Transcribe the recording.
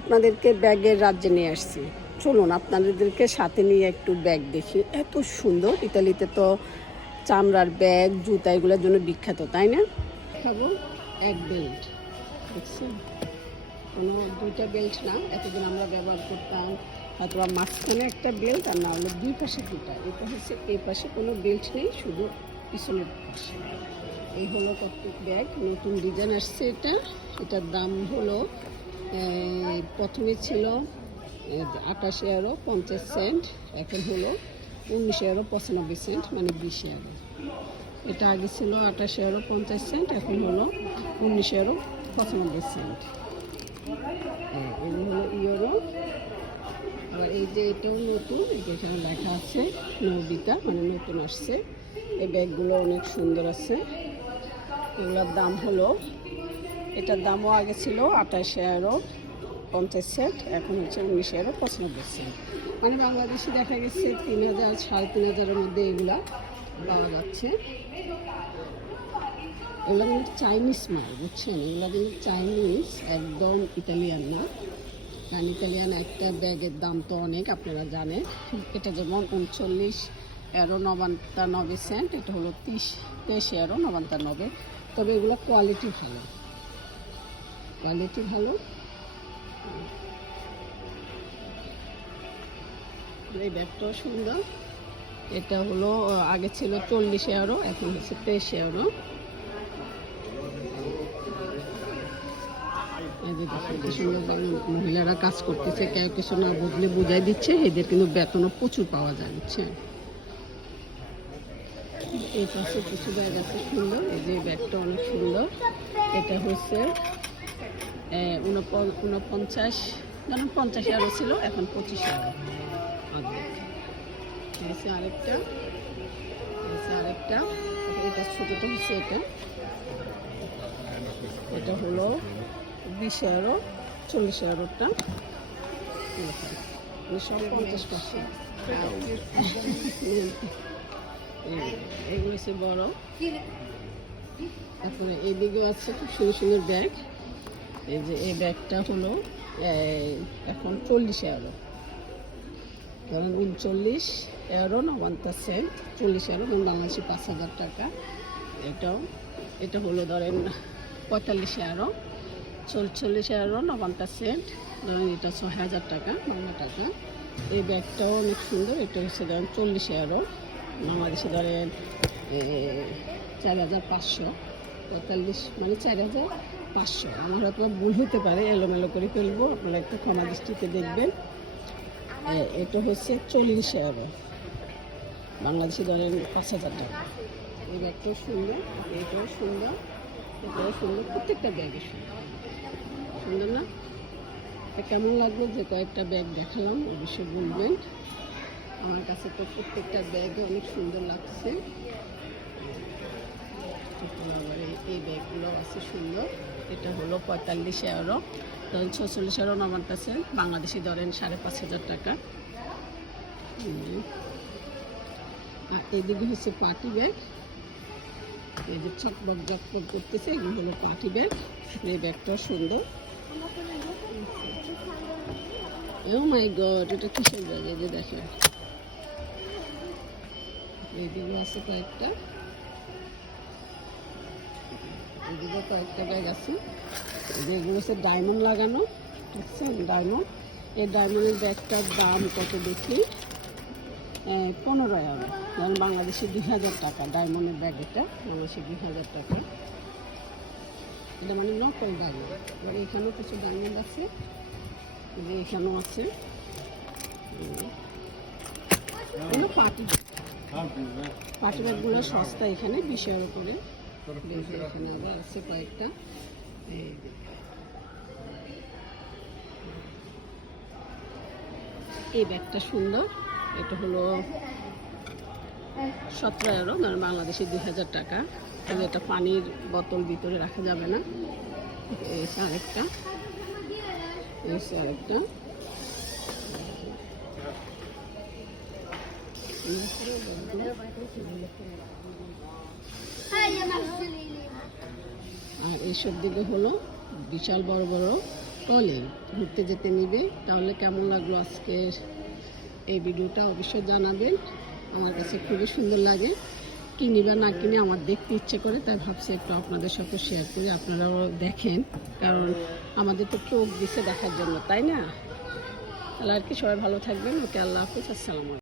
আপনাদেরকে ব্যাগের রাজ্যে নিয়ে আসছি। চলুন, আপনাদেরকে সাথে নিয়ে একটু ব্যাগ দেখি। এত সুন্দর, ইতালিতে তো চামড়ার ব্যাগ, জুতা এগুলোর জন্য বিখ্যাত, তাই না? খাব এক বেল্ট কোনো দুইটা বেল্ট না, এতদিন আমরা ব্যবহার করতাম। হয়তো বা মাঝখানে একটা বেল্ট আর না হলে দুই পাশে দুটা এটা হচ্ছে এই পাশে কোনো বেল্ট নেই, শুধু পিছনের পাশে। এই হলো ককটেক ব্যাগ, নতুন ডিজাইন আসছে এটা। এটার দাম হলো প্রথমে ছিল আটাশি এগারো পঞ্চাশ সেন্ট, এখন হলো উনিশ এগারো পঁচানব্বই সেন্ট মানে বিশ এগারো এটা আগে ছিল আটাশি এগারো পঞ্চাশ সেন্ট, এখন হলো উনিশ এগারো পঁচানব্বই সেন্ট। এগুলো হলো ইউরো আর এই যে এটাও নতুন এখানে লেখা আছে নবিতা মানে নতুন আসছে। এই ব্যাগগুলো অনেক সুন্দর আছে। এগুলোর দাম হলো এটার দামও আগে ছিল আঠাশ এগারো পঞ্চাশ সেন্ট এখন হচ্ছে উনিশ এগারো পঁচানব্বই সেন্ট মানে বাংলাদেশে দেখা গেছে তিন হাজার, সাড়ে তিন হাজারের মধ্যে এগুলা পাওয়া যাচ্ছে। এগুলো কিন্তু চাইনিজ মাল, বুঝছেন? এগুলো কিন্তু চাইনিজ, একদম ইতালিয়ান না। কারণ ইতালিয়ান একটা ব্যাগের দাম তো অনেক, আপনারা জানেন। এটা যেমন উনচল্লিশ এরো নবান্তানব্বই সেন্ট এটা হলো তিরিশ তেইশ এরো নবান্তানব্বই। তবে এগুলো কোয়ালিটি ভালো। কোয়ালিটি ভালো। এই ব্যাগটাও সুন্দর। এটা হলো আগে ছিল চল্লিশ এরো এখন হচ্ছে তেইশ এরো এই যে দেখুন কি সুন্দর ভাবে মহিলারা কাজ করতেছে, কেউ কিছু না বুঝলে বুঝাই দিচ্ছে, এদের কিন্তু বেতনও প্রচুর পাওয়া বুঝছেন এই পাশে কিছু ব্যাগ আছে সুন্দর, এই যে ব্যাগটা অনেক সুন্দর। এটা হচ্ছে উনপঞ্চাশ যেমন পঞ্চাশ এগারো ছিল, এখন পঁচিশ এই হচ্ছে আরেকটা হচ্ছে আরেকটা। এটা ছোটোটা হচ্ছে এটা। এটা হলো বিশ এগারো চল্লিশ এগারোটা সব পঞ্চাশ পার্সেন্ট এগুলো হচ্ছে বড়। তারপরে এইদিকেও আছে খুব সুন্দর সুন্দর ব্যাগ। এই যে এই ব্যাগটা হলো এখন চল্লিশ এগারো ধরেন উনচল্লিশ এগারো নবান্তা সেন্ট চল্লিশ এগারো মানে বাংলাদেশি পাঁচ হাজার টাকা। এটাও, এটা হলো ধরেন পঁয়তাল্লিশ এগারো চল্লিশ এগারো নবান্তা সেন্ট ধরেন এটা ছয় হাজার টাকা, বাংলা টাকা। এই ব্যাগটাও অনেক সুন্দর। এটা হচ্ছে ধরেন চল্লিশ এগারো বাংলাদেশে ধরেন চার হাজার পাঁচশো। পঁয়তাল্লিশ মানে চার হাজার পাঁচশো। আমার হয়তো ভুল হতে পারে, এলোমেলো করে ফেলব। আপনারা একটু ক্ষমা দৃষ্টিতে দেখবেন। এটা হচ্ছে চল্লিশ এগারো বাংলাদেশে ধরেন পাঁচ হাজার টাকা। এই ব্যাগটাও সুন্দর, এটাও সুন্দর এটাও সুন্দর, প্রত্যেকটা ব্যাগই সুন্দর। সুন্দর না? কেমন লাগল যে কয়েকটা ব্যাগ দেখালাম, অবশ্যই বলবেন। আমার কাছে তো প্রত্যেকটা ব্যাগে অনেক সুন্দর লাগছে। তারপর আবার এই- ব্যাগগুলো আছে সুন্দর। এটা হলো পঁয়তাল্লিশ এগারো ধরেন ছচল্লিশ এগারো নবান আছে বাংলাদেশি ধরেন সাড়ে পাঁচ হাজার টাকা। আর এদিকে হচ্ছে পার্টি ব্যাগ। এই যে চকবক জকবক করতেছে, এগুলো হলো পার্টি ব্যাগ। এই ব্যাগটাও সুন্দর। ও মাই গড এটা কিসের ব্যাগ? এই যে দেখেন। এইদিকে আছে কয়েকটা। এদিকে কয়েকটা ব্যাগ আছে। এই যে এগুলো হচ্ছে ডায়মন্ড লাগানো বুঝছেন? ডায়মন্ড এই ডায়মন্ডের ব্যাগটার দাম কত দেখি? পনেরো এগারো ধরেন বাংলাদেশে দুই হাজার টাকা ডায়মন্ডের ব্যাগ এটা বাংলাদেশে দুই হাজার টাকা। এটা মানে নকল ডায়মন্ড এবার এখানেও কিছু ডায়মন্ড আছে। যে এখানেও আছে। এগুলো পার্টি ব্যাগগুলো সস্তা এখানে বিশ এগারো করে আছে কয়েকটা এই ব্যাগটা সুন্দর। এটা হলো সতেরো এগারো মানে বাংলাদেশে দুই হাজার টাকা। তবে এটা পানির বোতল ভিতরে রাখা যাবে না। আরেকটা। আরেকটা। আর এসব দিকে হলো বিশাল বড় বড় বলে ঘুরতে যেতে নিবে। তাহলে কেমন লাগল আজকের এই ভিডিওটা অবশ্যই জানাবেন। আমার কাছে খুবই সুন্দর লাগে। কিনি বা না কিনে আমার দেখতে ইচ্ছে করে, তাই ভাবছি একটু আপনাদের সাথে শেয়ার করি। আপনারাও দেখেন, কারণ আমাদের তো চোখ দিছে দেখার জন্য, তাই না? তাহলে আর কি সবাই ভালো থাকবেন। ওকে আল্লাহ হাফিজ, আসসালামু